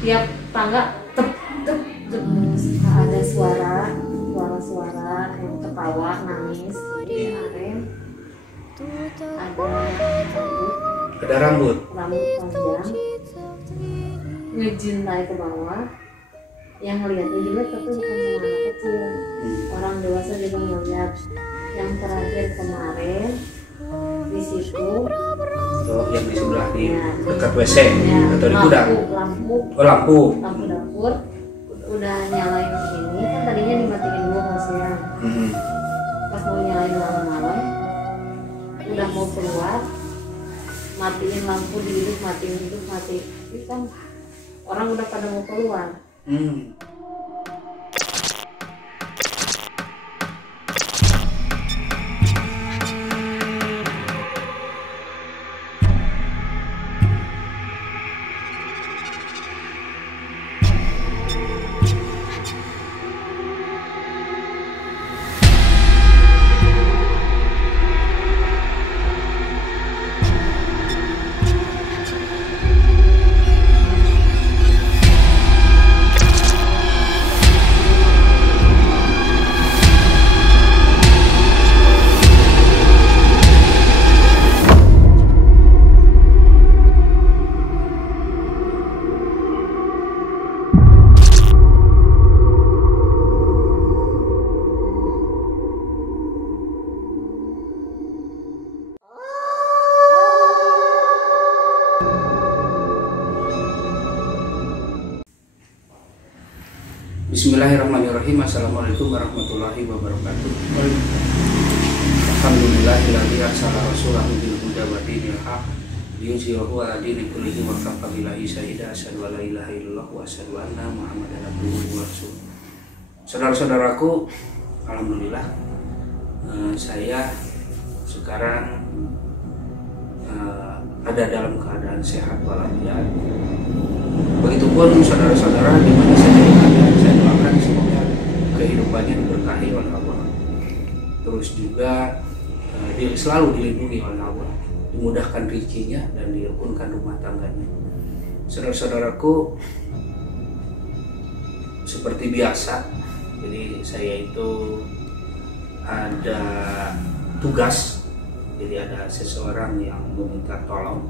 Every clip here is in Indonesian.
tiap tangga tep tep tep. Ada suara yang ketawa nangis di aren. Ada rambut panjang ngejintai ke bawah, yang ngeliatnya juga tapi bukan cuma anak kecil, orang dewasa juga ngeliat. Yang terakhir kemarin di situ, yang di sebelah di ya, dekat WC ya, atau di gudang. Lampu dapur udah nyalain ini kan, tadinya dimatiin dulu pas siang. Pas mau nyalain malam-malam udah mau keluar, matiin lampu di hidup, mati itu kan orang udah pada mau keluar. Bismillahirrahmanirrahim. Assalamualaikum warahmatullahi wabarakatuh. Alhamdulillahilladzi arsala rasulahu bil huda wa dinil haq liyuzhirahu 'ala dini kullihi wa kafa billahi syahida. Asyhadu an la ilaha illallah wa asyhadu anna Muhammadan abduhu wa rasuluh. Saudara-saudaraku, alhamdulillah saya sekarang ada dalam keadaan sehat walafiat. Begitupun saudara-saudara di mana saja berada, saya doakan semoga kehidupannya diberkahi oleh Allah. Terus juga selalu dilindungi oleh Allah, dimudahkan rezekinya dan dirukunkan rumah tangganya. Saudara-saudaraku, seperti biasa, jadi saya itu ada tugas, jadi ada seseorang yang meminta tolong.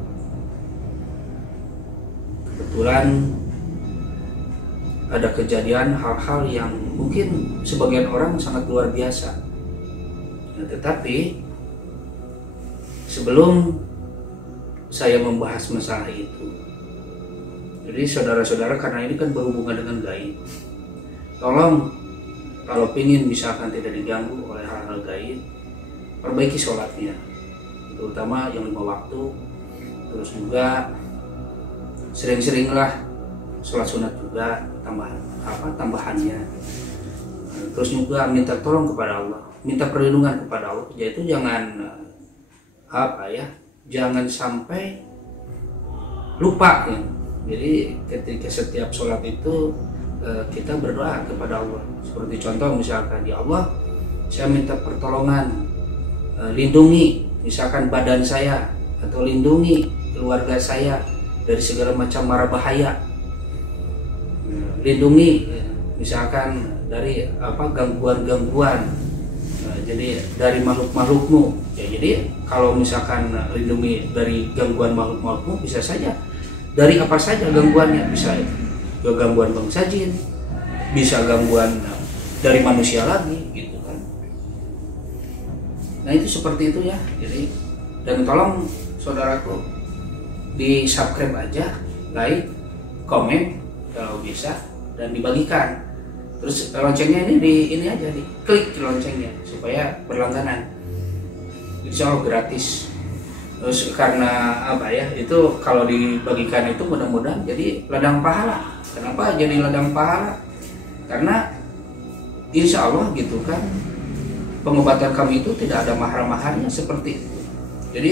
Kebetulan ada kejadian hal-hal yang mungkin sebagian orang sangat luar biasa. Nah, tetapi sebelum saya membahas masalah itu, jadi saudara-saudara, karena ini kan berhubungan dengan gaib, tolong kalau ingin misalkan tidak diganggu oleh hal-hal gaib, perbaiki sholatnya, terutama yang 5 waktu. Terus juga sering-seringlah sholat sunat juga, tambahannya. Terus juga minta tolong kepada Allah, minta perlindungan kepada Allah, yaitu jangan jangan sampai lupa ya. Jadi ketika setiap sholat itu kita berdoa kepada Allah. Seperti contoh misalkan, ya Allah, saya minta pertolongan, lindungi misalkan badan saya, atau lindungi keluarga saya dari segala macam mara bahaya, lindungi misalkan dari gangguan-gangguan, jadi dari makhluk-makhlukmu ya. Jadi kalau misalkan lindungi dari gangguan makhluk-makhlukmu, bisa saja dari apa saja gangguannya, bisa gangguan bangsa jin, bisa gangguan dari manusia lagi gitu kan. Nah itu seperti itu ya. Jadi, dan tolong saudaraku, di subscribe aja, like, komen kalau bisa, dan dibagikan. Terus loncengnya ini aja, diklik loncengnya supaya berlangganan. Insya Allah gratis. Terus karena itu kalau dibagikan itu mudah-mudahan jadi ladang pahala. Kenapa jadi ladang pahala? Karena insya Allah gitu kan, pengobatan kami itu tidak ada mahar-maharnya seperti itu. Jadi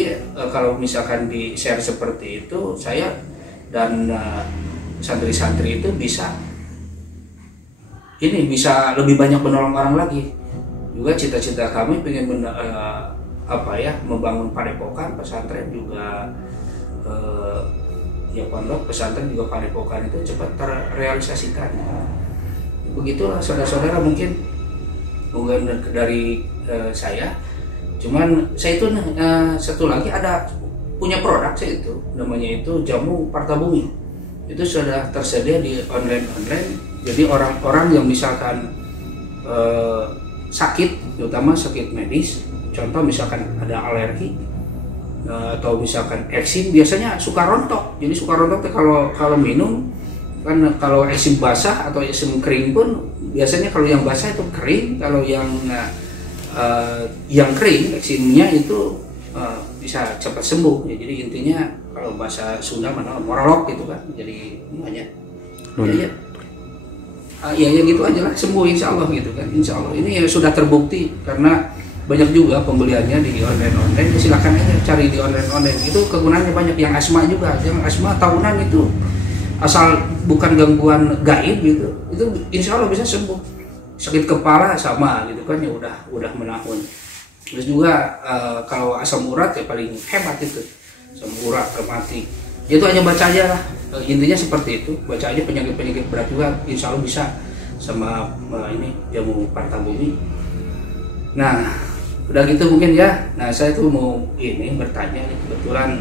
kalau misalkan di share seperti itu, saya dan santri-santri itu bisa lebih banyak menolong orang lagi. Juga cita-cita kami pengen membangun padepokan pesantren juga, ya pondok pesantren juga padepokan itu cepat terrealisasikan. Begitulah saudara-saudara, mungkin dari saya. Cuman saya itu satu lagi ada punya produk saya itu, namanya itu jamu Partabumi. Itu sudah tersedia di online. Jadi orang-orang yang misalkan sakit, terutama sakit medis, contoh misalkan ada alergi atau misalkan eksim, biasanya suka rontok. Jadi suka rontok kalau minum kan, kalau eksim basah atau eksim kering pun biasanya kalau yang basah itu kering, kalau yang kering eksimnya itu bisa cepat sembuh ya. Jadi intinya kalau bahasa Sunda mana morolok gitu kan, jadi banyak ya gitu aja lah, sembuh insya Allah gitu kan. Insya Allah ini ya sudah terbukti karena banyak juga pembeliannya di online. Silakan aja cari di online itu, kegunaannya banyak. Yang asma juga, yang asma tahunan itu asal bukan gangguan gaib gitu, itu insya Allah bisa sembuh. Sakit kepala sama gitu kan ya udah menahun. Terus juga kalau asam urat ya paling hebat itu, asam urat mati. Itu hanya baca aja lah, intinya seperti itu. Baca aja penyakit berat juga insya Allah bisa sama ini jamu Partabumi. Nah udah gitu mungkin ya. Nah saya tuh mau ini bertanya nih, kebetulan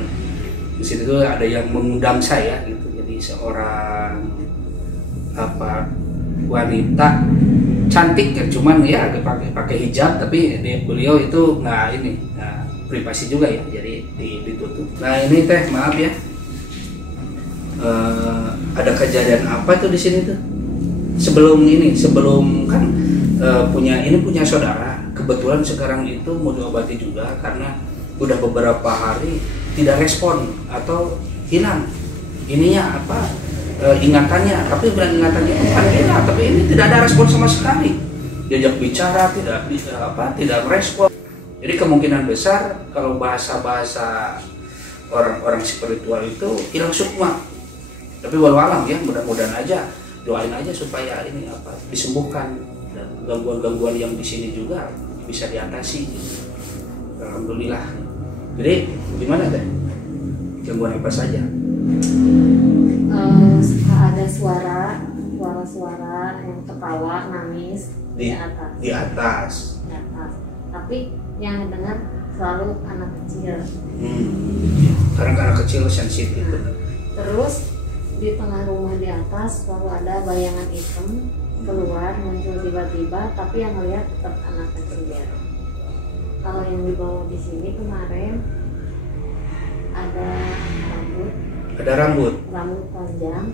di situ tuh ada yang mengundang saya gitu. Jadi seorang wanita cantik ya, cuman ya pakai hijab, tapi beliau itu nggak privasi juga ya, jadi ditutup. Nah ini teh maaf ya, ada kejadian apa tuh di sini tuh? Sebelum kan punya saudara, kebetulan sekarang itu mau diobati juga karena udah beberapa hari tidak respon atau hilang ininya ingatannya, tapi bukan ingatannya bukan hilang, tapi ini tidak ada respon sama sekali. Diajak bicara tidak merespon. Jadi kemungkinan besar kalau bahasa orang-orang spiritual itu hilang sukma. Tapi walau alam ya, mudah-mudahan aja, doain aja supaya ini disembuhkan, dan gangguan-gangguan yang di sini juga bisa diatasi. Alhamdulillah. Jadi gimana teh? Gangguan apa saja? Ada suara yang ketawa, nangis di atas. Tapi yang dengar selalu anak kecil. Karena anak kecil sensitif. Terus di tengah rumah di atas selalu ada bayangan hitam keluar muncul tiba-tiba, tapi yang melihat tetap anak kecil. Kalau yang dibawa di sini kemarin ada rambut panjang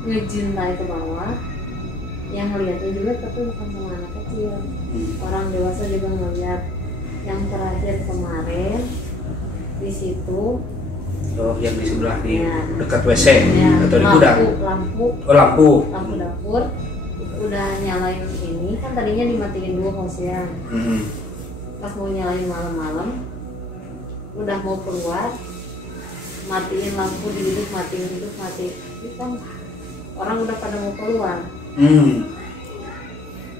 ngejintai ke bawah, yang ngeliatnya juga tapi bukan sama anak kecil, orang dewasa juga ngeliat. Yang terakhir kemarin di situ, yang di sebelah di dekat WC atau di gudang, lampu dapur udah nyalain ini kan, tadinya dimatiin dulu kalau siang. Pas mau nyalain malam-malam udah mau keluar, matiin lampu, dihidup mati. Itu kan orang udah pada mau keluar.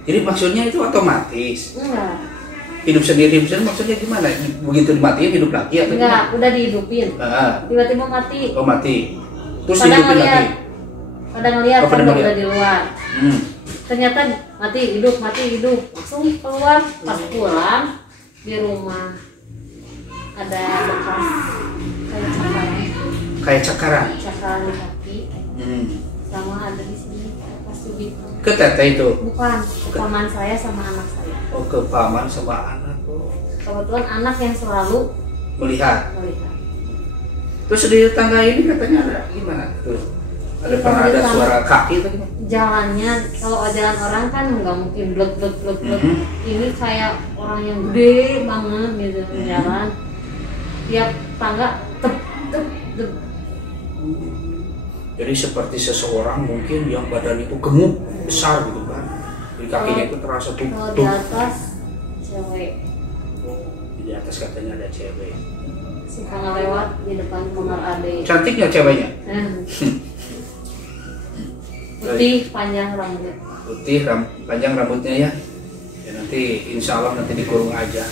Jadi maksudnya itu otomatis? Enggak. Hidup sendiri maksudnya gimana? Begitu dimatiin hidup lagi atau enggak, gimana? Udah dihidupin. Tiba-tiba mati. Oh mati. Terus pada hidupin ngeliat, lagi? Pada ngeliat kan udah di luar. Ternyata mati hidup. Langsung keluar. Pas pulang di rumah ada bekas kayak cakaran di kaki. Sama ada di sini bekas cubit. Ke teteh itu? Bukan, ke paman saya sama anak saya. Oh, ke paman sama anak. Kebetulan anak yang selalu melihat. Terus di tangga ini katanya ada gimana tuh? Ada pernah ada suara kaki atau gimana? Jalannya kalau jalan orang kan nggak mungkin blek. Ini kayak orang yang gede banget gitu jalan. Tiap tangga tep. Jadi seperti seseorang mungkin yang badan itu gemuk besar gitu kan, di kakinya itu terasa tuh. Kalau di atas cewek. Di atas katanya ada cewek. Suka ngelewat di depan kamar ade. Cantik nggak ceweknya? Putih panjang rambut. Panjang rambutnya ya. Ya nanti insya Allah nanti dikurung aja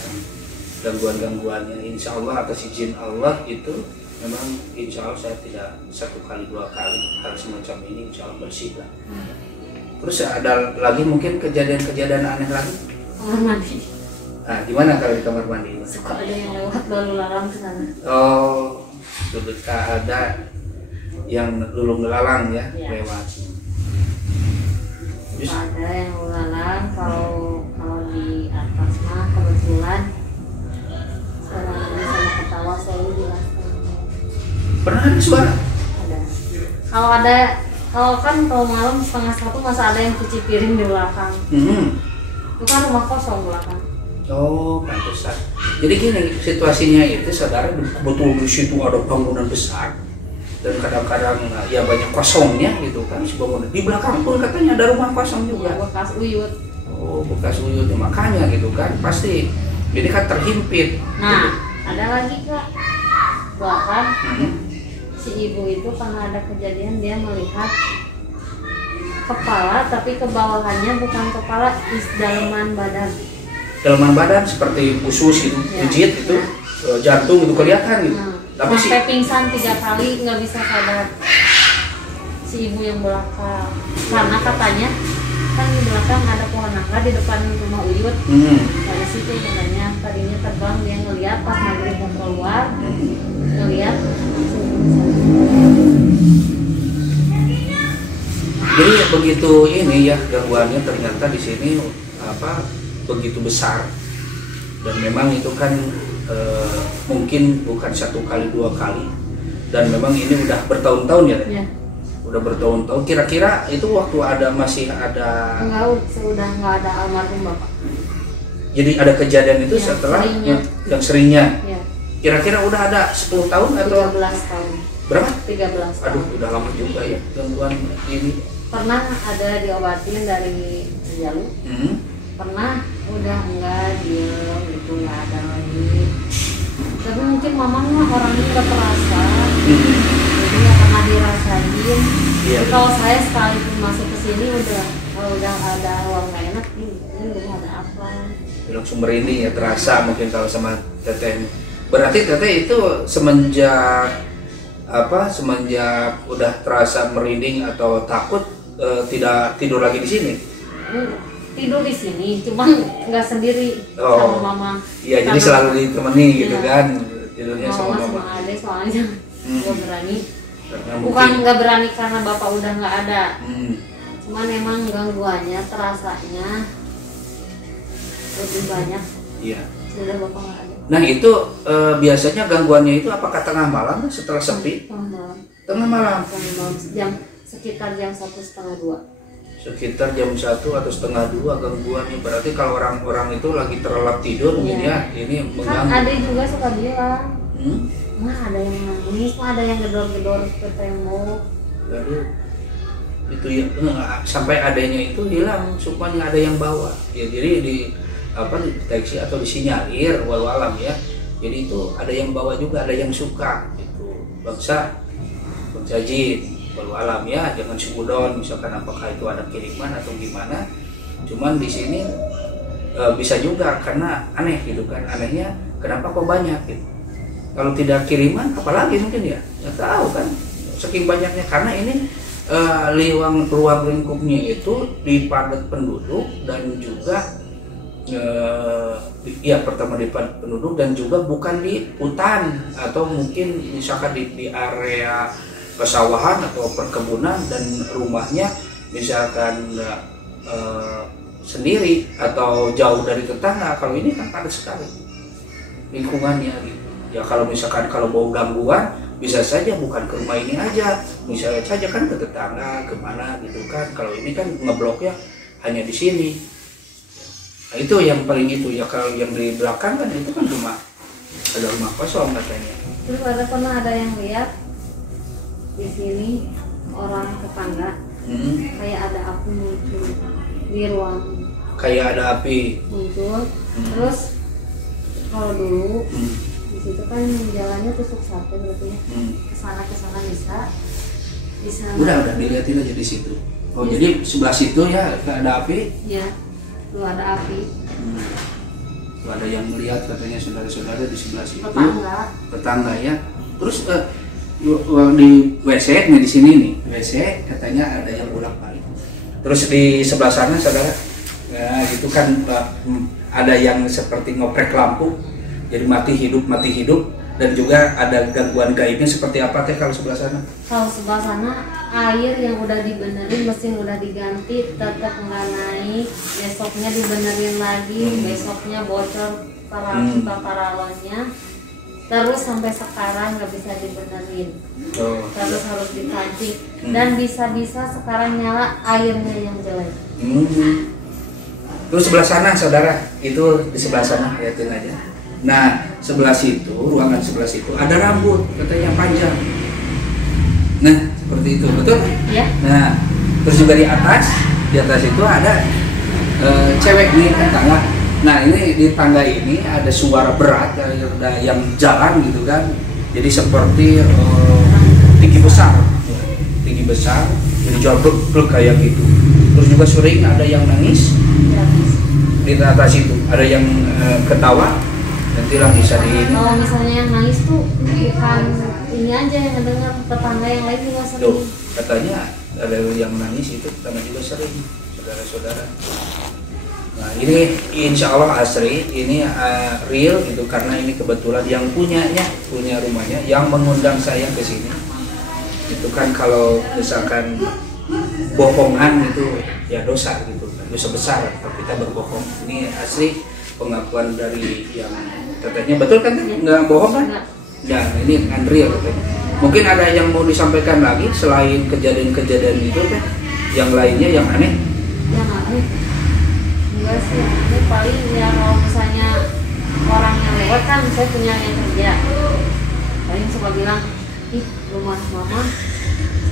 gangguannya. Insya Allah atas izin Allah itu memang insya Allah saya tidak 1 kali 2 kali hal semacam ini, insya Allah bersih lah. Terus ada lagi mungkin kejadian-kejadian aneh lagi? Kamar mandi. Nah, gimana kalau di kamar mandi? Suka ada yang lewat lalu lalang ke sana. Oh, sudah ada yang lulung lalang ya, Ya. lewat. Suka ada yang lalu lalang. Kalau di atas mah kebetulan seorang ini sama ketawa saya jelas. Pernah ada suara? Ada. Kalau malam 12:30 masa ada yang cuci piring di belakang. Itu kan rumah kosong belakang. Oh, pantesan. Jadi gini situasinya itu, saudara, betul di situ ada bangunan besar dan kadang-kadang ya banyak kosongnya gitu kan, si bangunan. Di belakang pun katanya ada rumah kosong juga. Ya, bekas uyut. Oh, bekas uyut, makanya gitu kan pasti. Jadi kan terhimpit. Nah, gitu. ada lagi Kak. Bahkan si ibu itu pernah ada kejadian dia melihat kepala tapi ke bawahannya bukan kepala, daleman badan. Dalaman badan seperti usus gitu, Ya. pijit itu, jantung itu kelihatan gitu. Tapi sih Sampai pingsan 3 kali nggak bisa sadar si ibu yang belakang. Karena katanya kan di belakang ada pohon nangka di depan rumah uyut. Dari situ katanya tadinya terbang, dia ngeliat pas maghrib mau keluar, ngeliat langsung pingsan. jadi begitu ini ya gangguannya ternyata di sini begitu besar, dan memang itu kan mungkin bukan 1 kali 2 kali, dan memang ini udah bertahun-tahun ya. Ya. Udah bertahun-tahun. Kira-kira itu waktu masih ada. Enggak, sudah nggak ada almarhum bapak. Jadi ada kejadian itu Yang setelah seringnya. yang seringnya. Ya. Kira-kira udah ada 10 tahun atau 13 tahun. berapa? 13 tahun. Aduh, udah lama juga ya gangguan ini. Pernah ada diobatin dari Jalu. Pernah udah enggak, diem gitu, nggak ada lagi. Tapi mungkin mama mah orangnya nggak terasa, jadi nggak pernah dirasain. Iya. Kalau saya sekalipun masuk ke sini kalau udah ada uang nggak enak, ini belum ada apa. Langsung merinding ya, terasa mungkin kalau sama teteh. Berarti teteh itu semenjak udah terasa merinding atau takut, tidak tidur lagi di sini. Tidur di sini, cuman nggak sendiri sama mama. Iya, jadi selalu ditemani gitu kan, tidurnya sama Mama mama. sama adek soalnya nggak berani. Karena Bukan mungkin nggak berani karena bapak udah nggak ada. Cuman emang gangguannya terasanya lebih banyak iya. sudah bapak nggak ada. Nah itu biasanya gangguannya itu apakah tengah malam setelah sepi? Tengah malam. Sekitar jam 1:30-2. Sekitar jam 1 atau 1:30 gangguannya. Berarti kalau orang-orang itu lagi terlelap tidur mungkin ya, ini Kan mengganggu. ada juga suka bilang, mah ada yang nangis, mah ada yang gedor-gedor ke tembok. Lalu itu ya sampai adanya itu hilang, supaya ada yang bawa. Ya jadi dideteksi atau disinyalir walau alam ya. Jadi itu ada yang bawa juga, ada yang suka gitu. Bangsa jin walau alam ya, jangan sugudon misalkan apakah itu ada kiriman atau gimana. Cuman di sini bisa juga karena aneh gitu kan, anehnya kenapa kok banyak gitu. Kalau tidak kiriman apalagi mungkin ya, nggak tahu kan, saking banyaknya. Karena ini ruang lingkupnya itu di padat penduduk dan juga pertama di padat penduduk dan juga bukan di hutan atau mungkin misalkan di area pesawahan atau perkebunan dan rumahnya misalkan sendiri atau jauh dari tetangga. Kalau ini kan padat sekali lingkungannya gitu. Ya kalau misalkan kalau mau gangguan bisa saja bukan ke rumah ini aja, misalnya saja kan ke tetangga kemana gitu kan. Kalau ini kan ngebloknya hanya di sini. Nah itu yang paling itu ya. Kalau yang di belakang kan itu kan ada rumah kosong katanya. Terus pernah ada yang lihat di sini orang tetangga kayak ada api muncul di ruang. Kayak ada api Muncul. Terus kalau dulu di situ kan jalannya tusuk sate berarti ya. Kesana bisa. Udah dilihatin aja di situ. Oh jadi sebelah situ ya ada api. Ya, tuh ada api. Tuh ada yang melihat katanya saudara-saudara di sebelah situ. Tetangga. Tetangga ya. Terus di WC nih, di sini nih WC katanya ada yang bolak-balik. Terus di sebelah sana saudara, ya itu kan ada yang seperti ngoprek lampu, jadi mati hidup, dan juga ada gangguan gaibnya seperti apa teh kalau sebelah sana? Kalau sebelah sana air yang udah dibenerin, mesin udah diganti, tetap nggak naik. Besoknya dibenerin lagi, besoknya bocor paralonnya. Terus sampai sekarang nggak bisa dibenerin. Terus harus dikaji. Dan bisa-bisa sekarang nyala airnya yang jelek. Terus sebelah sana saudara, itu di sebelah sana lihatin aja. Nah sebelah situ, ruangan sebelah situ ada rambut katanya yang panjang. Nah seperti itu, betul? Ya. Nah terus juga di atas itu ada cewek nih di tangga. Nah ini di tangga ini ada suara berat, ada yang jalan gitu kan. Jadi seperti tinggi besar, jadi jual blek kayak gitu. Terus juga sering ada yang nangis di atas itu, ada yang ketawa. Nantilah bisa di ini. Kalau misalnya yang nangis tuh bukan ini aja yang ngedenger, tetangga yang lain juga sering. Tuh, katanya ada yang nangis itu tetangga juga sering, saudara-saudara. Nah ini insya Allah asri, ini real gitu, karena ini kebetulan yang punya rumahnya yang mengundang saya ke sini. Itu kan kalau misalkan bohongan itu ya dosa gitu, dosa besar kalau kita berbohong. Ini asli pengakuan dari yang katanya betul kan, nggak bohong kan? Ya ini unreal katanya. Mungkin ada yang mau disampaikan lagi selain kejadian-kejadian itu kan, yang lainnya yang aneh? Yang aneh? Enggak sih, ini paling ya kalau misalnya orang yang lewat kan, saya punya yang kerja, paling suka bilang, ih rumah mama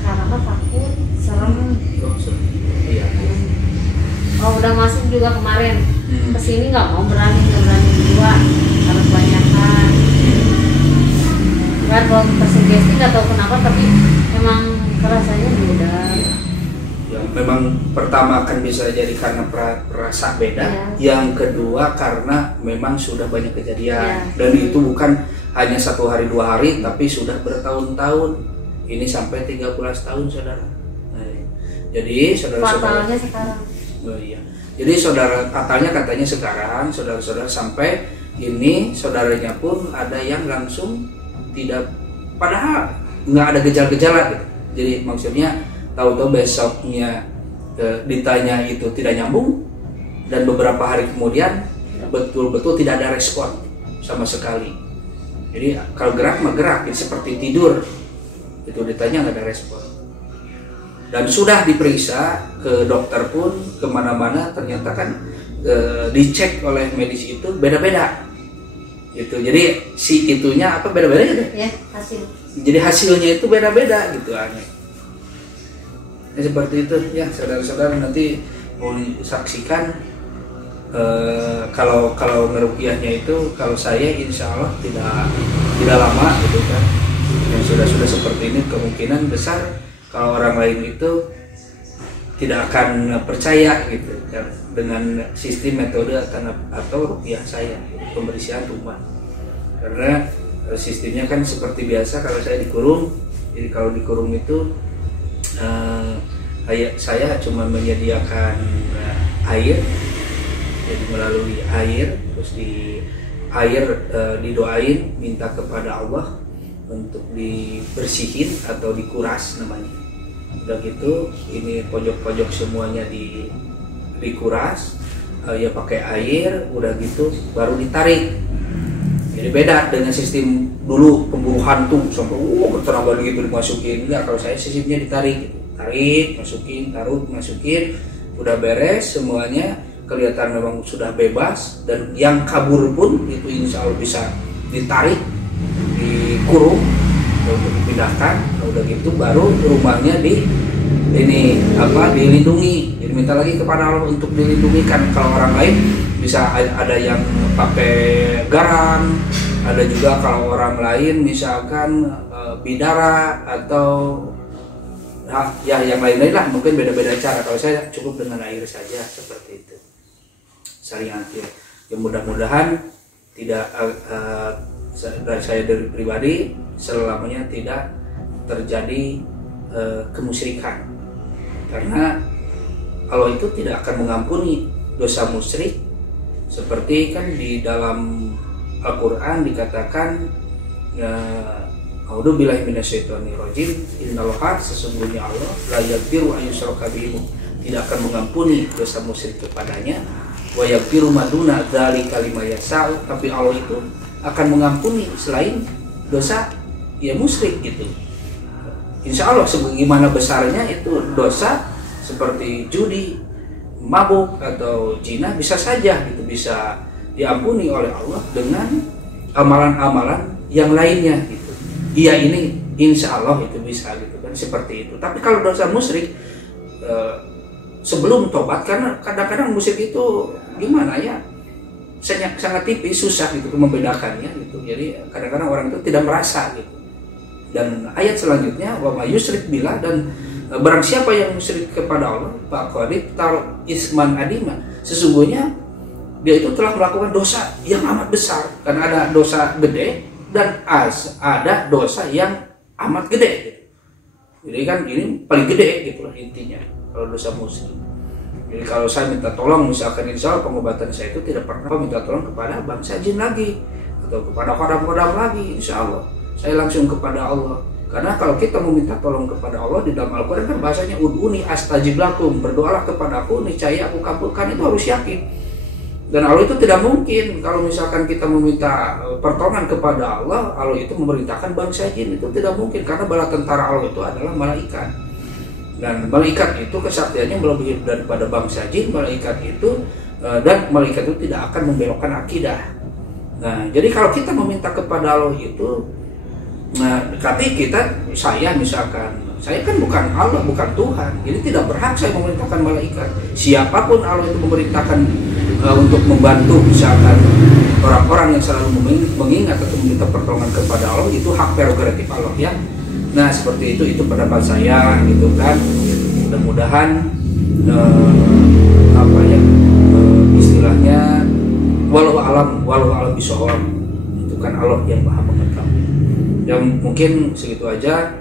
sekarang mah takut, serem. Iya. Oh udah masuk juga kemarin, kesini nggak berani berdua, harus banyakan. Nggak kalau tersugesti nggak tahu kenapa, tapi emang rasanya beda. Yang memang pertama kan bisa jadi karena perasa beda, yang kedua karena memang sudah banyak kejadian, dan itu bukan hanya 1 hari 2 hari, tapi sudah bertahun-tahun. Ini sampai 13 tahun saudara. Nah, jadi saudara-saudara. Fatalnya sekarang. Oh iya. Jadi fatalnya katanya sekarang saudara-saudara, sampai ini saudaranya pun ada yang langsung tidak, padahal nggak ada gejala-gejala gitu. Jadi maksudnya tahu-tahu besoknya ditanya itu tidak nyambung, dan beberapa hari kemudian betul-betul tidak ada respon sama sekali. Jadi kalau gerak mah gerak, seperti tidur, itu ditanya nggak ada respon. Dan sudah diperiksa ke dokter pun kemana-mana, ternyata kan dicek oleh medis itu beda-beda. Gitu. Jadi si itunya apa beda-beda gitu? Ya hasil. Jadi hasilnya itu beda-beda gitu, aneh. Nah, seperti itu ya saudara-saudara, nanti mau disaksikan kalau ngeruqyahnya itu, kalau saya insya Allah tidak lama gitu kan. Yang sudah seperti ini kemungkinan besar kalau orang lain itu tidak akan percaya gitu kan, dengan sistem metode atau ruqyah saya, pembersihan rumah. Karena sistemnya kan seperti biasa, kalau saya dikurung, jadi kalau dikurung itu saya cuma menyediakan air, jadi melalui air, terus didoain, minta kepada Allah untuk dibersihin atau dikuras namanya. Udah gitu ini pojok-pojok semuanya dikuras, ya pakai air, udah gitu baru ditarik. Jadi beda dengan sistem dulu pemburu hantu sampai tenaga gitu dimasukin. Enggak, kalau saya sistemnya ditarik gitu. Tarik, masukin, udah beres semuanya, kelihatan memang sudah bebas, dan yang kabur pun itu insya Allah bisa ditarik, dikurung untuk dipindahkan. Udah gitu baru rumahnya dilindungi. Jadi minta lagi kepada Allah untuk dilindungi, kan kalau orang lain bisa ada yang pakai garam, ada juga kalau orang lain misalkan bidara atau ya yang lain-lain lah, mungkin beda-beda cara. Kalau saya cukup dengan air saja seperti itu. Saling akhir. Ya mudah-mudahan tidak dari saya dari pribadi selamanya tidak terjadi kemusyrikan, karena Allah itu tidak akan mengampuni dosa musyrik. Seperti kan di dalam Al-Quran dikatakan, a'udzubillahi minasyaitonirrajim, innallaha, sesungguhnya Allah la yaghfiru an yushraka bihi, tidak akan mengampuni dosa musyrik kepadanya, wa yaghfiru ma duna dzalika liman yasha'u, tapi Allah itu akan mengampuni selain dosa ya musyrik gitu. Insya Allah sebagaimana besarnya itu dosa seperti judi, mabuk atau zina bisa saja gitu, bisa diampuni oleh Allah dengan amalan-amalan yang lainnya gitu. Iya, ini insya Allah itu bisa gitu kan, seperti itu. Tapi kalau dosa musyrik sebelum tobat, karena kadang-kadang musyrik itu gimana ya, sangat tipis, susah gitu membedakannya gitu. Jadi kadang-kadang orang itu tidak merasa gitu. Dan ayat selanjutnya, wa may yusyrik billah, dan barang siapa yang musyrik kepada Allah, faqad tar isman adima, sesungguhnya dia itu telah melakukan dosa yang amat besar. Karena ada dosa gede dan ada dosa yang amat gede gitu. Jadi kan ini paling gede gitu lah intinya kalau dosa musyrik. Jadi kalau saya minta tolong, misalkan insya Allah pengobatan saya itu tidak pernah minta tolong kepada bangsa jin lagi atau kepada kodam-kodam lagi, insya Allah saya langsung kepada Allah. Karena kalau kita meminta tolong kepada Allah di dalam Al-Quran kan bahasanya ud'uni astajib lakum, berdoalah kepadaku niscaya aku kabulkan, itu harus yakin. Dan Allah itu tidak mungkin kalau misalkan kita meminta pertolongan kepada Allah, Allah itu memerintahkan bangsa jin, itu tidak mungkin, karena bala tentara Allah itu adalah malaikat. Dan malaikat itu kesaktiannya melebihi daripada bangsa jin, malaikat itu dan malaikat itu tidak akan membelokkan akidah. Nah, jadi kalau kita meminta kepada Allah itu, nah, tapi saya misalkan, saya kan bukan Allah, bukan Tuhan, jadi tidak berhak saya memerintahkan malaikat. Siapapun Allah itu memerintahkan untuk membantu, misalkan orang-orang yang selalu mengingat atau meminta pertolongan kepada Allah, itu hak prerogatif Allah ya. Nah seperti itu pendapat saya gitu kan. Mudah-mudahan istilahnya walau alam bisawab, itu kan Allah yang maha mengetahui. Ya mungkin segitu aja.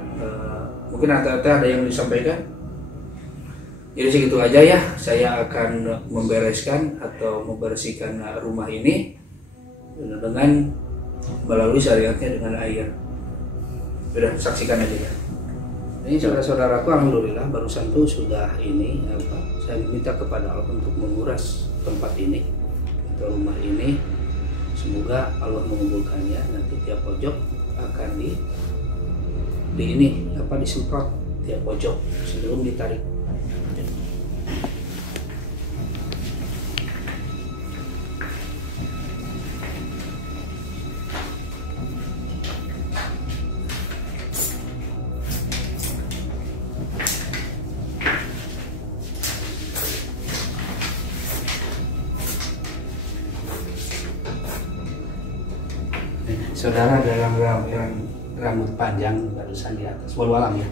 Mungkin ada yang disampaikan. Jadi segitu aja ya, saya akan membereskan atau membersihkan rumah ini dengan melalui syariatnya dengan air. Sudah, saksikan aja ya. Ini saudara-saudaraku, alhamdulillah barusan tuh sudah ini saya minta kepada Allah untuk menguras tempat ini atau rumah ini. Semoga Allah mengabulkannya. Nanti tiap pojok akan disemprot tiap pojok sebelum ditarik. Saudara ada yang rambut panjang barusan di atas, walau alam ya.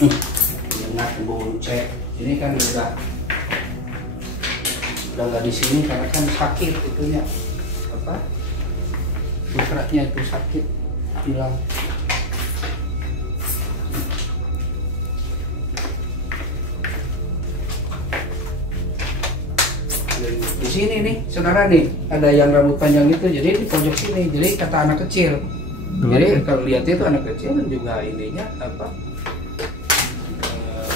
Dengar bonceng ini kan udah nggak di sini karena kan sakit itunya putranya itu sakit hilang. Di sini nih saudara nih ada yang rambut panjang itu, jadi di pojok sini, jadi kata anak kecil. Jadi kalau lihat itu anak kecil dan juga ininya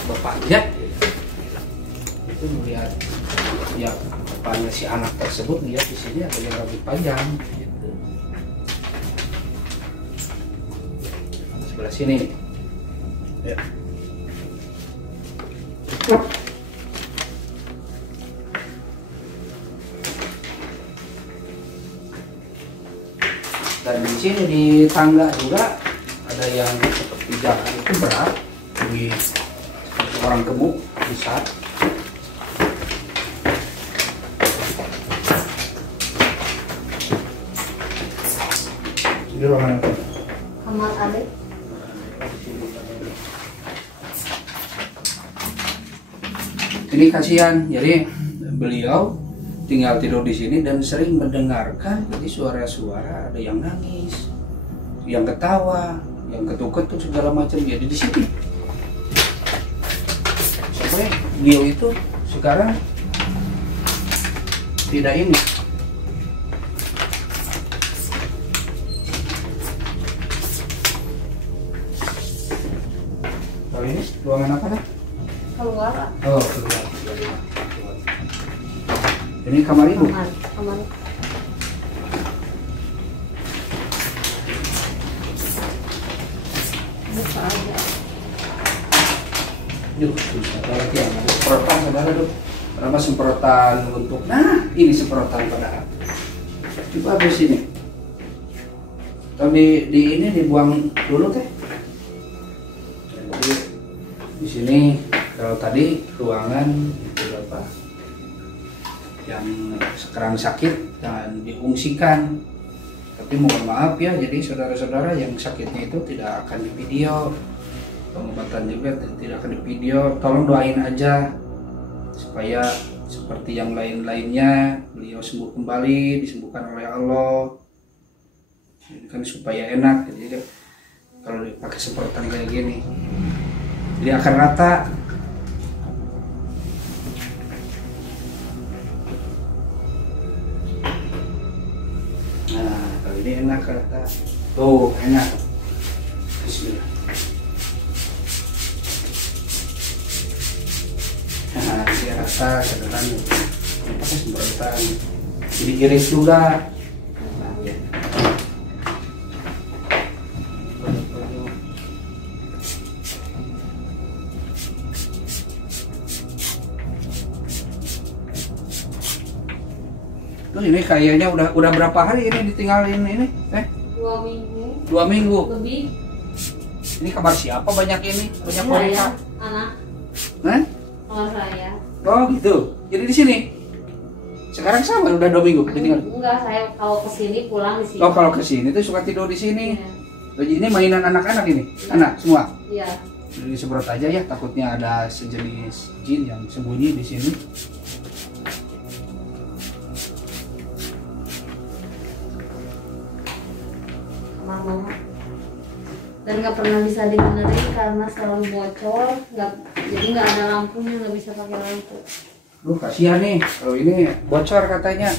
bapaknya itu melihat ya bapaknya si anak tersebut, lihat di sini ada yang rambut panjang gitu. Sebelah sini ya. Dan di sini di tangga juga ada yang seperti jalan itu berat, jadi seperti orang gemuk besar. Ini ruangan apa? Kamar adik. Ini kasihan, jadi beliau tinggal tidur di sini dan sering mendengarkan jadi suara-suara, ada yang nangis, yang ketawa, yang ketuk-ketuk segala macam, jadi di sini. Sampai beliau itu sekarang tidak ini. Kalau ini ruangan apa dah? Keluar. Oh, keluar. Ini kamar ibu. Kamar. Buka aja. Susah lagi yang semprotan saudara tuh. Berapa semprotan untuk, nah ini semprotan padahal. Coba habis ini. Kalau di ini dibuang dulu teh. Jadi di sini kalau tadi ruangan itu apa? Yang sekarang sakit dan diungsikan. Tapi mohon maaf ya, jadi saudara-saudara yang sakitnya itu tidak akan di video, pengobatan juga tidak akan di video. Tolong doain aja supaya seperti yang lain-lainnya beliau sembuh kembali, disembuhkan oleh Allah. Jadi kan supaya enak, jadi kalau dipakai semprotan kayak gini, jadi akan rata. Nah, kalau ini enak rata. Tuh, enak. Bismillah. Nah, ini rata sederhana. Ini pakai semprotan. Jadi iris juga. Nah, ya. Tuh ini kayaknya udah berapa hari ini ditinggalin ini? 2 minggu. 2 minggu. Lebih. Ini kabar siapa banyak ini? Banyak Saya, wanita. anak. Hah? Kamar saya. Oh gitu. Jadi di sini. Sekarang sama udah 2 minggu ditinggal. Enggak, saya kalau kesini pulang di sini. Oh kalau kesini tuh suka tidur di sini. Iya. Oh, ini mainan anak-anak ini, anak semua. Iya. Jadi disemprot aja ya, takutnya ada sejenis jin yang sembunyi di sini. Kamar mama. Dan nggak pernah bisa dibenerin karena selalu bocor, jadi nggak ada lampunya, nggak bisa pakai lampu. Duh kasihan nih, kalau ini bocor katanya.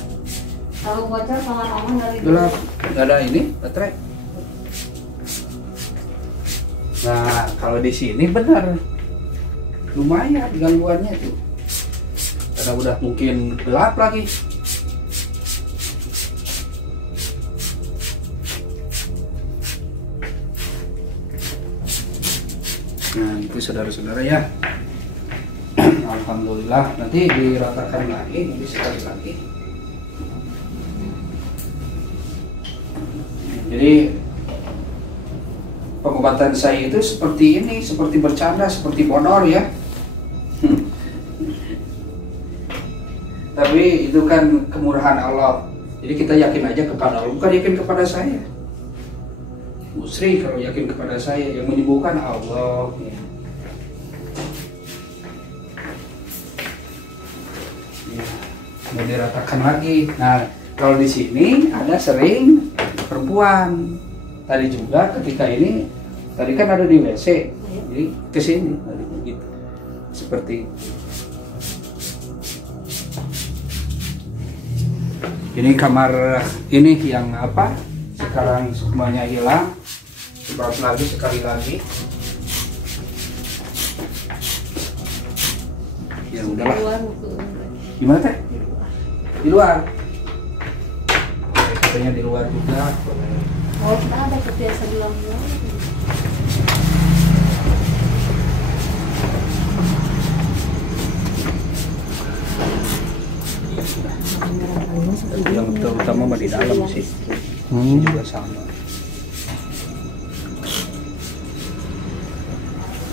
Kalau bocor kamar mama dari Gelap, nggak ada ini baterai. Nah kalau di sini benar, lumayan gangguannya tuh. Karena udah mungkin gelap lagi. Nah itu saudara-saudara ya. Alhamdulillah, nanti diratakan lagi, nanti sekali lagi. Jadi pengobatan saya itu seperti ini, seperti bercanda, seperti bodor ya. Tapi itu kan kemurahan Allah. Jadi kita yakin aja kepada Allah, bukan yakin kepada saya. Musri kalau yakin kepada saya, yang menyembuhkan Allah. Ya. Ya, mau diratakan lagi. Nah, kalau di sini ada sering perempuan. Tadi juga ketika ini, tadi kan ada di WC, jadi kesini tadi begitu. Seperti ini kamar ini yang apa? Sekarang semuanya hilang. Sebab lagi sekali lagi. Ya udahlah. Gimana teh? Di luar. Katanya di luar juga. Oh, kita ada kebiasa di luar. Yang terutama mah di dalam sih. ini juga sama,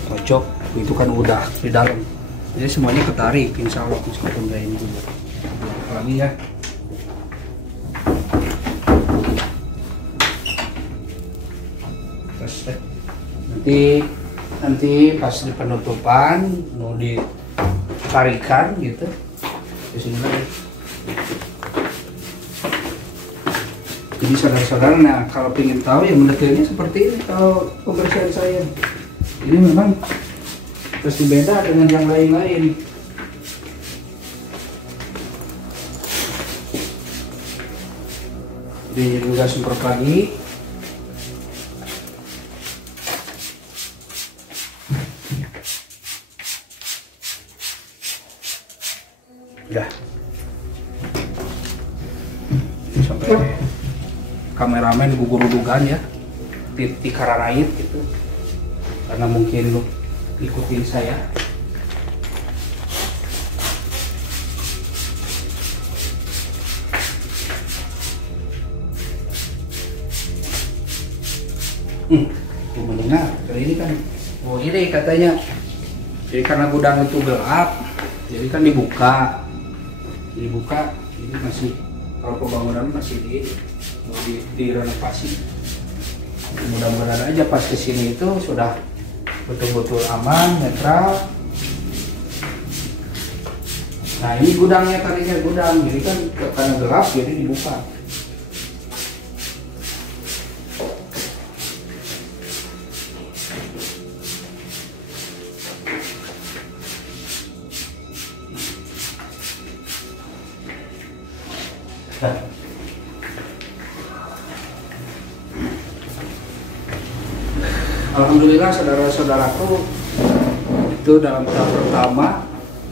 cocok. Itu kan udah di dalam, jadi semuanya ketarik insya Allah, meskipun kayak ini juga. Lagi ya, terus nanti pas di penutupan mau ditarikan gitu di sini lagi. Jadi saudara-saudara, nah kalau ingin tahu yang mendetailnya seperti ini, kalau pembersihan saya ini memang pasti beda dengan yang lain-lain. Jadi juga semprot lagi. Udah. Sampai kameramen gugur-gugan ya di Karanait gitu, karena mungkin lu ikutin saya. Mendengar kali ini kan, oh ini katanya, jadi karena gudang itu gelap, jadi kan dibuka, ini masih, kalau pembangunan masih mau direnovasi. Mudah-mudahan aja pas kesini itu sudah betul-betul aman, netral. Nah ini gudangnya, tadinya gudang, jadi kan karena gelap jadi dibuka. Alhamdulillah saudara-saudaraku, itu dalam tahap pertama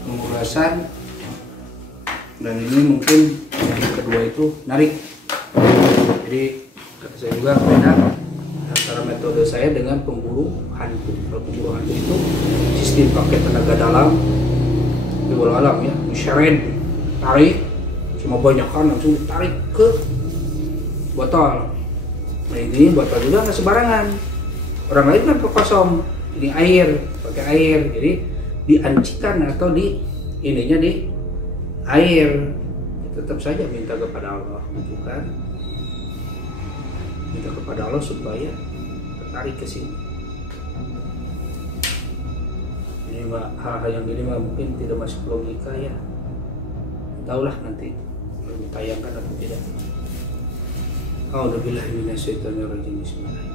pemulasan, dan ini mungkin yang kedua itu narik. Jadi kata saya juga beda antara metode saya dengan pemburu hantu. Kalau pemburu hantu itu sistem pakai tenaga dalam di bola alam ya, syaren, tarik, cuma banyak kan langsung tarik ke botol. Nah ini botol juga nggak sembarangan. Orang lain kan kosong, ini air, pakai air, jadi diancikan atau ininya di air. Tetap saja minta kepada Allah, bukan? Minta kepada Allah supaya tertarik ke sini. Ini hal-hal yang ini mungkin tidak masuk logika ya. Tahulah nanti ditayangkan atau tidak. A'udzubillahi minasyaitonirrajim. Bismillahirrahmanirrahim.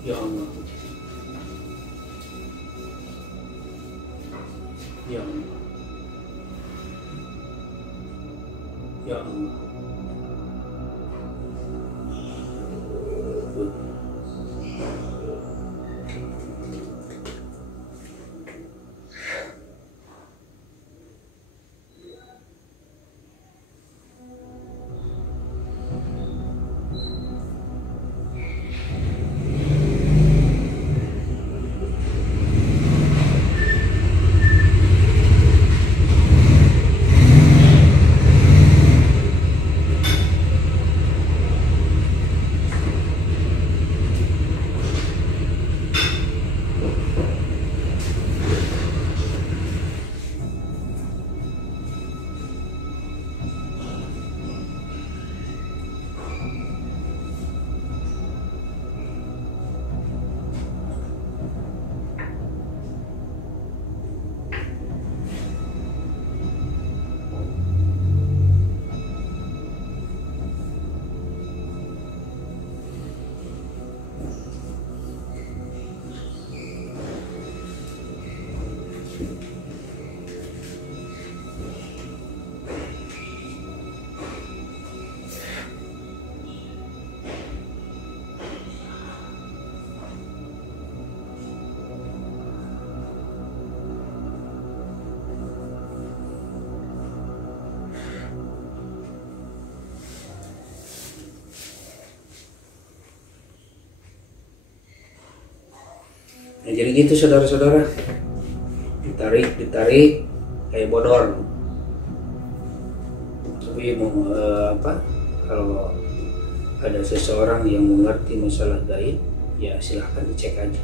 Ya Allah, ya Allah, ya Allah. Nah, jadi gitu saudara-saudara, ditarik kayak bodor. Tapi kalau ada seseorang yang mengerti masalah gaib, ya silahkan dicek aja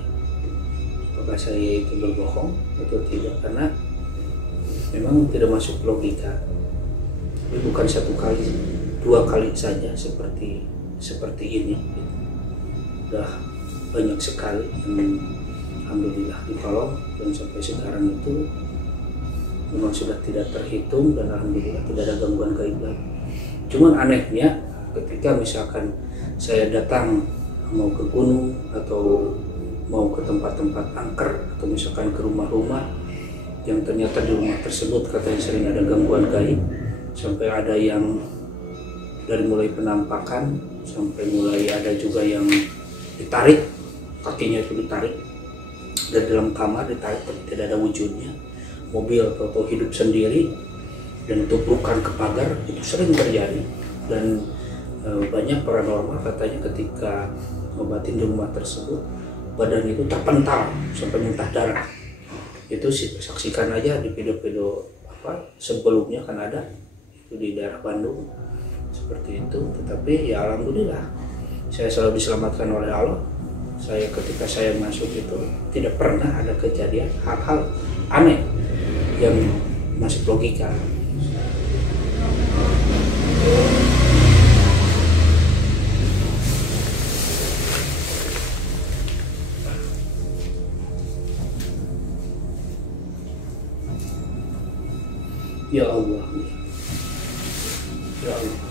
apakah saya itu berbohong atau tidak, karena memang tidak masuk logika. Tapi bukan 1 kali, 2 kali saja seperti ini. Udah banyak sekali yang alhamdulillah ditolong, dan sampai sekarang itu memang sudah tidak terhitung, dan alhamdulillah tidak ada gangguan gaib lagi. Cuman anehnya ketika misalkan saya datang mau ke gunung atau mau ke tempat-tempat angker, atau misalkan ke rumah-rumah yang ternyata di rumah tersebut katanya sering ada gangguan gaib, sampai ada yang dari mulai penampakan sampai mulai ada juga yang ditarik, kakinya itu ditarik dari dalam kamar, ditarik tapi tidak ada wujudnya, mobil atau hidup sendiri dan tuprukan ke pagar, itu sering terjadi. Dan banyak paranormal katanya ketika ngobatin di rumah tersebut badan itu terpental sampai muntah darah. Itu saksikan aja di video-video sebelumnya, kan ada itu di daerah Bandung seperti itu. Tetapi ya alhamdulillah saya selalu diselamatkan oleh Allah. Ketika saya masuk itu tidak pernah ada kejadian hal-hal aneh yang masuk logika. Ya Allah, ya Allah.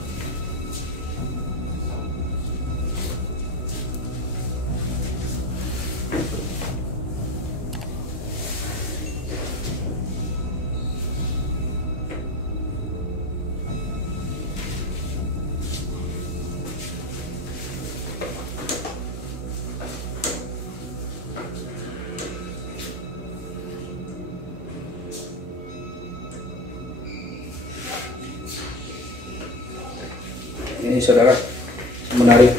Ini saudara menarik,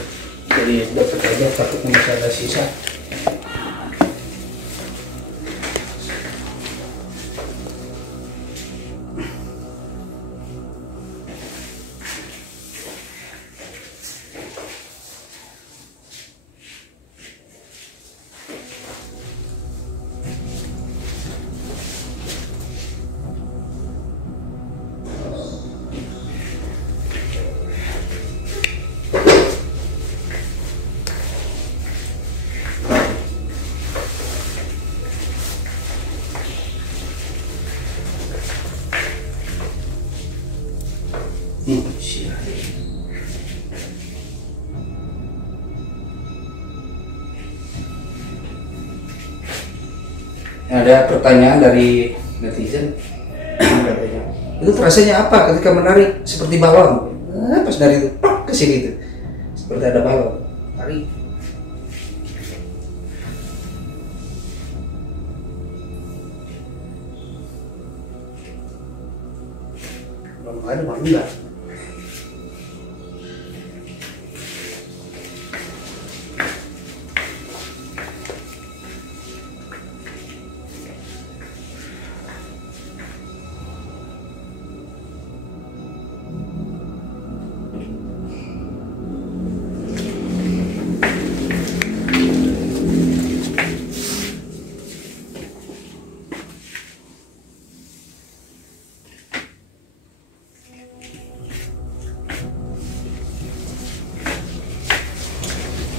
jadi dapat aja, takutnya masih ada sisa. Ada pertanyaan dari netizen, itu rasanya apa ketika menarik seperti balon? Pas dari itu ke sini itu seperti ada balon tarik. Belum ada, malu enggak?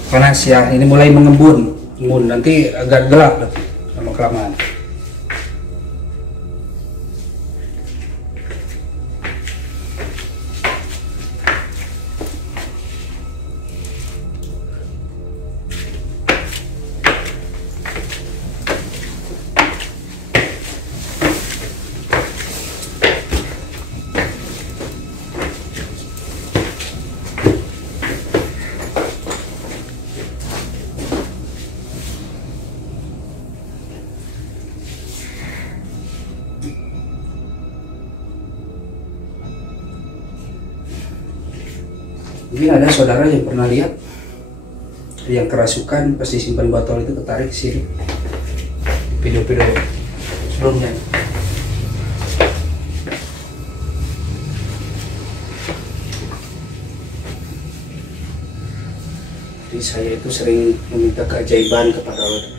Panas ya, ini mulai mengembun, nanti agak gelap lama kelamaan. Mungkin ada saudara yang pernah lihat yang kerasukan pas disimpan botol itu ketarik sini. video-video sebelumnya. Jadi saya itu sering meminta keajaiban kepada Allah.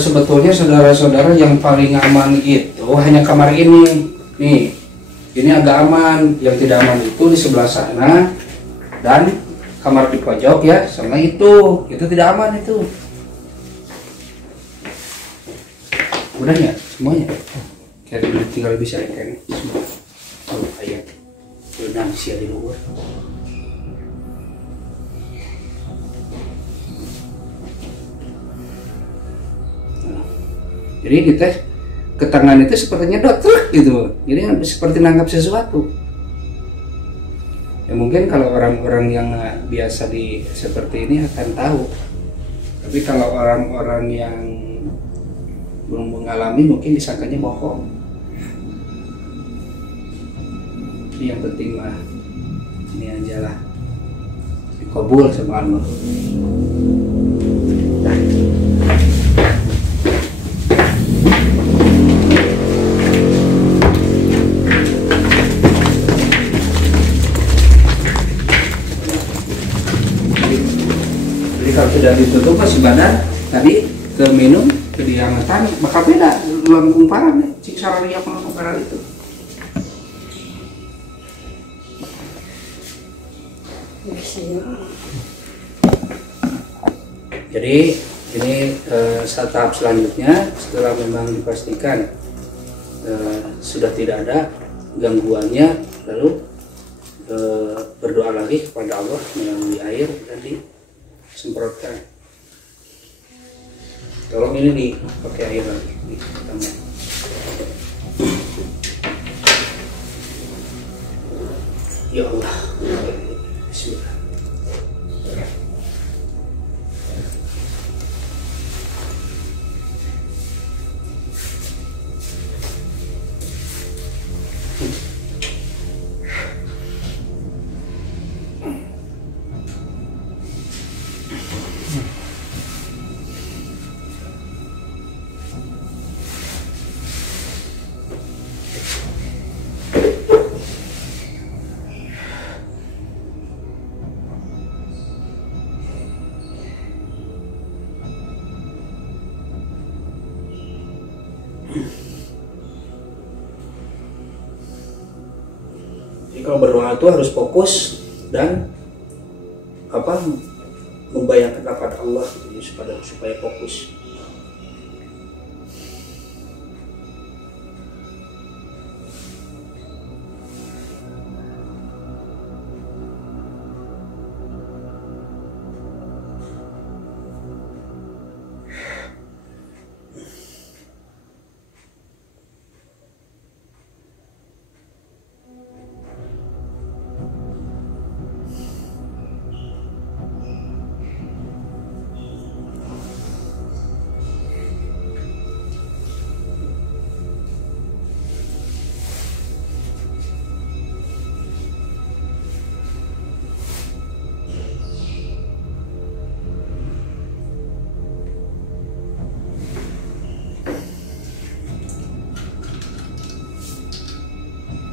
Sebetulnya saudara-saudara yang paling aman itu hanya kamar ini nih, ini agak aman. Yang tidak aman itu di sebelah sana dan kamar di pojok ya, sama itu tidak aman itu. Udah ya semuanya, kayak tinggal bisa kan semua. Oh ayat udah siap di luar. Jadi kita ke tangan itu sepertinya dokter gitu, jadi seperti nangkap sesuatu. Ya mungkin kalau orang-orang yang biasa di seperti ini akan tahu, tapi kalau orang-orang yang belum mengalami mungkin disangkanya bohong. Ini yang penting mah ini aja lah, dikabul sama Allah. Kalau sudah ditutup masih badan tadi ke minum ke dihangatan bakal beda lambung parah nih cik sararia lambung parah itu. Jadi ini tahap selanjutnya setelah memang dipastikan sudah tidak ada gangguannya, lalu berdoa lagi kepada Allah melalui air dan semprotkan. Tolong ini dipakai air lagi di tangan. Ya Allah. Bismillah. Jadi kalau berdoa itu harus fokus dan membayangkan kepada Allah gitu, supaya fokus.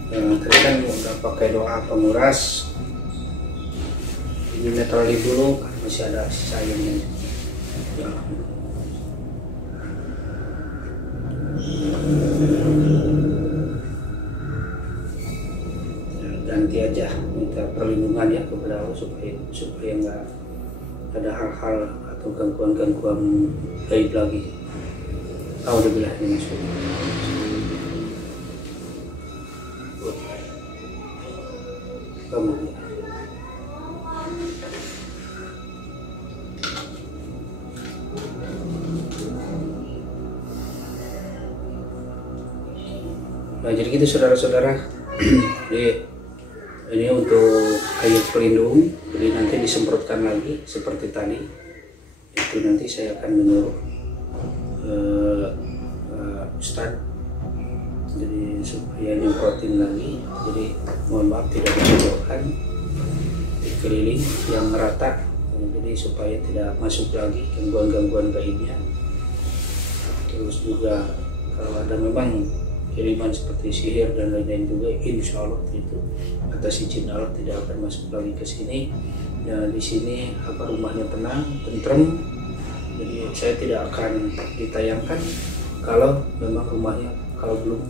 Tadi kan udah pakai doa penguras, ini netralin dulu karena masih ada sisa airnya. Ya. Ganti aja, minta perlindungan ya kepada Allah supaya nggak ada hal-hal atau gangguan-gangguan gaib lagi. Alhamdulillah ini semua. Kamu. Nah, jadi gitu saudara-saudara. Jadi ini untuk air pelindung, jadi nanti disemprotkan lagi seperti tadi. Itu nanti saya akan menyuruh Ustadz, jadi supaya nyemprotin lagi. Jadi mohon maaf tidak dicobakan dikeliling yang merata, jadi supaya tidak masuk lagi gangguan-gangguan gaibnya. Terus juga kalau ada memang kiriman seperti sihir dan lain-lain juga, insya Allah itu atas izin Allah tidak akan masuk lagi ke sini. Ya, di sini rumahnya tenang, tentrem. Jadi saya tidak akan ditayangkan kalau memang rumahnya kalau belum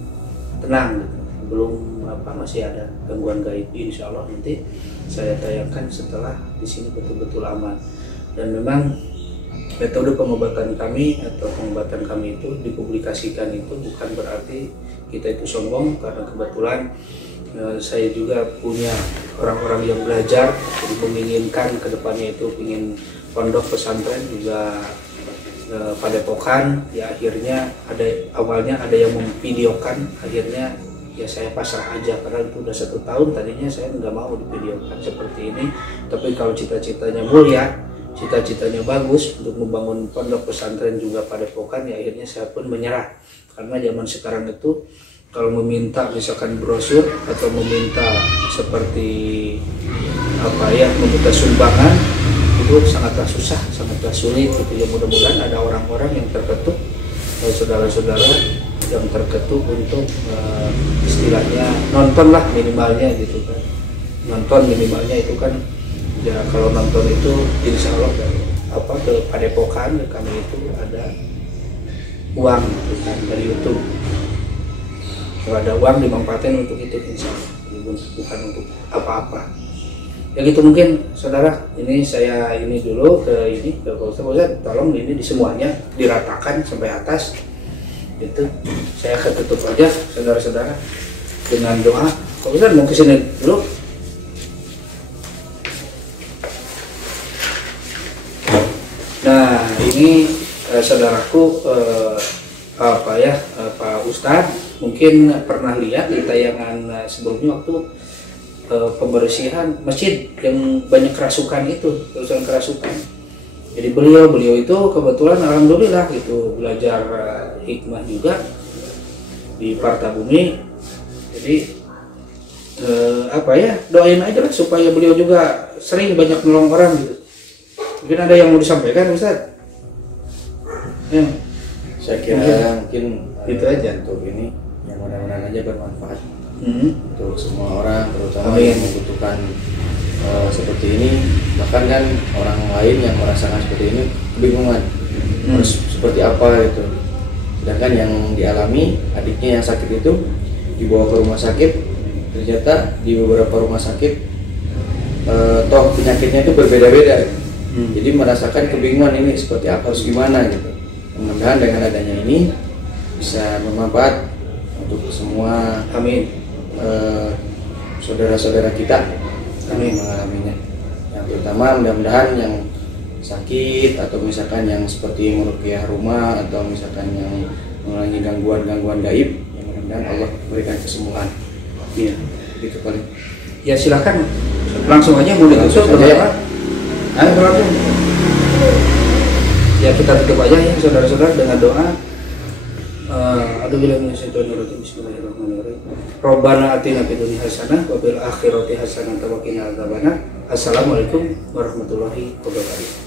tenang, gitu. Belum masih ada gangguan gaib. Insya Allah nanti saya tayangkan setelah di sini betul-betul aman. Dan memang metode pengobatan kami atau pengobatan kami itu dipublikasikan itu bukan berarti kita itu sombong, karena kebetulan saya juga punya orang-orang yang belajar, jadi menginginkan kedepannya itu ingin pondok pesantren juga padepokan. Ya akhirnya awalnya ada yang memvideokan, akhirnya ya saya pasrah aja karena itu udah 1 tahun. Tadinya saya nggak mau divideokan seperti ini, tapi kalau cita-citanya mulia, cita-citanya bagus untuk membangun pondok pesantren juga padepokan, ya akhirnya saya pun menyerah. Karena zaman sekarang itu kalau meminta misalkan brosur atau meminta seperti meminta sumbangan itu sangatlah susah, sangatlah sulit gitu ya. Mudah-mudahan ada orang-orang yang terketuk, saudara-saudara yang terketuk untuk istilahnya nonton lah minimalnya gitu kan. Nonton minimalnya itu kan ya, kalau nonton itu insya Allah ke padepokan kami itu ada uang gitu kan, dari YouTube. Kalau ada uang dimanfaatkan untuk itu insya Allah, bukan untuk apa-apa. Ya gitu mungkin saudara, ini saya ini dulu ke Pak Ustadz, tolong ini di semuanya diratakan sampai atas. Itu saya akan tutup aja saudara-saudara dengan doa. Pak Ustadz mau kesini dulu. Nah ini saudaraku, Pak Ustadz mungkin pernah lihat di tayangan sebelumnya waktu pembersihan masjid yang banyak kerasukan itu, kerasukan. Jadi beliau itu kebetulan alhamdulillah gitu belajar hikmah juga di Partabumi. Jadi doain aja lah supaya beliau juga sering banyak nolong orang gitu. Mungkin ada yang mau disampaikan Ustaz? Ya. Saya kira mungkin itu aja untuk ini yang mudah-mudahan aja bermanfaat untuk semua orang, terutama yang membutuhkan seperti ini. Bahkan kan orang lain yang merasakan seperti ini kebingungan harus seperti apa gitu. Sedangkan yang dialami adiknya yang sakit itu dibawa ke rumah sakit, ternyata di beberapa rumah sakit toh penyakitnya itu berbeda-beda. Jadi merasakan kebingungan ini seperti apa, harus gimana gitu. Mudah-mudahan dengan adanya ini bisa bermanfaat untuk semua. Amin. Saudara-saudara kita yang mengalaminya. Yang terutama mudah-mudahan yang sakit atau misalkan yang seperti meruqyah rumah atau misalkan yang mengalami gangguan-gangguan gaib, yang mudah-mudahan Allah berikan kesembuhan. Iya, gitu paling. Ya silakan langsung aja mau ditutup ya. Ayo langsung. Ya kita tutup aja ya saudara-saudara dengan doa. Bismillahirrahmanirrahim. Rabbana atina fid dunya hasanah wa fil akhirati hasanah wa qina adzabannar. Assalamualaikum warahmatullahi wabarakatuh.